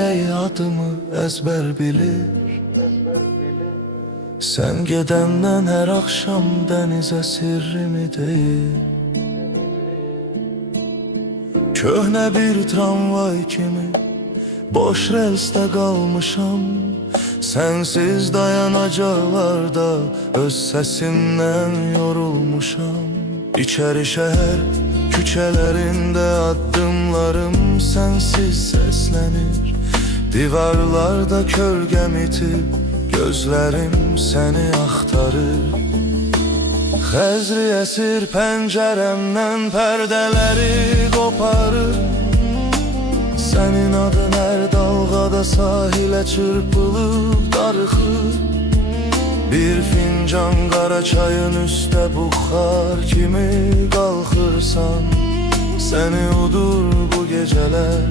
küleği adımı ezber bilir. Sen gedenden her akşam denize sirrimi deyir. Köhne bir tramvay kimi boş relsde kalmışam. Sensiz dayanacaklarda öz sesimden yorulmuşam. İçeri şehir küçelerinde adımlarım sensiz seslenir. Divarlarda kölgem itip gözlerim seni axtarır. Xəzri əsir pəncərəmdən pərdələri qoparır. Sənin adın hər dalğada sahilə çırpılıb darıxır. Bir fincan qara çayın üstə buxar kimi qalxırsan. Səni udur bu gecələr,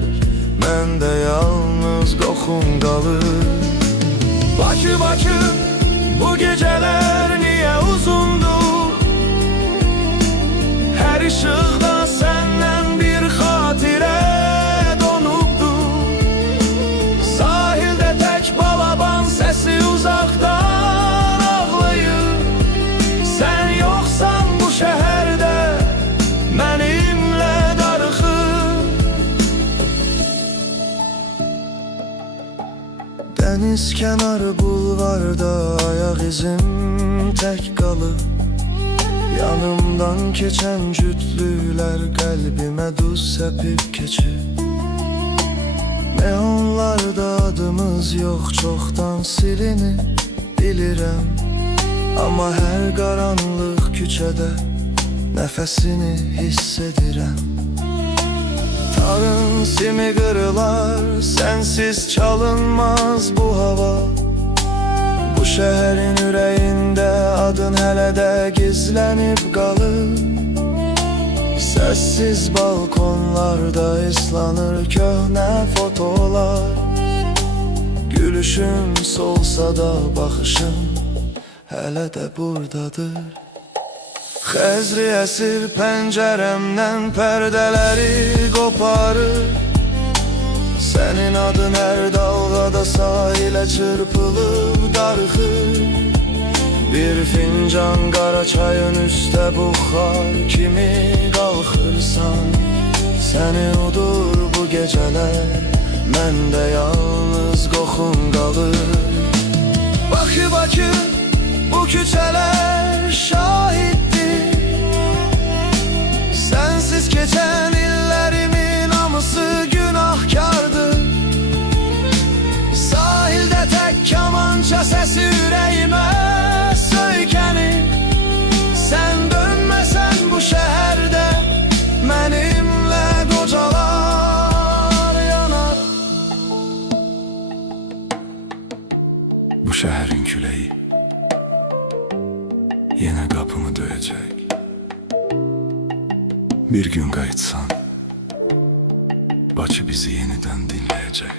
məndə yalnız qoxun qalır. Bakı, Bakı, bu geceler niye uzundu? Her ışıkta senden bir hatire donubdu. Sahilde tek balaban sesi uzaktan ağlayır. Sen yoksan bu şehirde benimle darıxır. Deniz kenarı bulvarda ayak izim tek kalır. Yanımdan geçen cütlüler kalbime duz sepip geçir. Neonlarda adımız yok çoktan silini bilirəm. Ama her karanlık küçede nefesini hissedirəm. Tarın simi kırılar, sensiz çalınmaz bu hava. Bu şehrin yüreğinde adın hele de gizlenip kalır. Sessiz balkonlarda ıslanır köhne fotolar. Gülüşün solsa da bakışın hele de buradadır. Xəzri əsir pəncərəmdən pərdələri qoparır. Senin adın her dalgada sahilə çırpılıb darıxır. Bir fincan qara çayın üstə buxar kimi qalxırsan. Səni udur bu gecələr, məndə yalnız qoxun qalır. Bakı, Bakı, bu küçələr şahiddir. Sensiz geçen illerimin namısı günahkardır. Sahilde tek kamança sesi yüreğime söykənir. Sen dönmesen bu şehirde benimle kocalar yanar. Bu şehrin küleği yine kapımı döyecek. Bir gün kayıtsan Bakı bizi yeniden dinleyecek.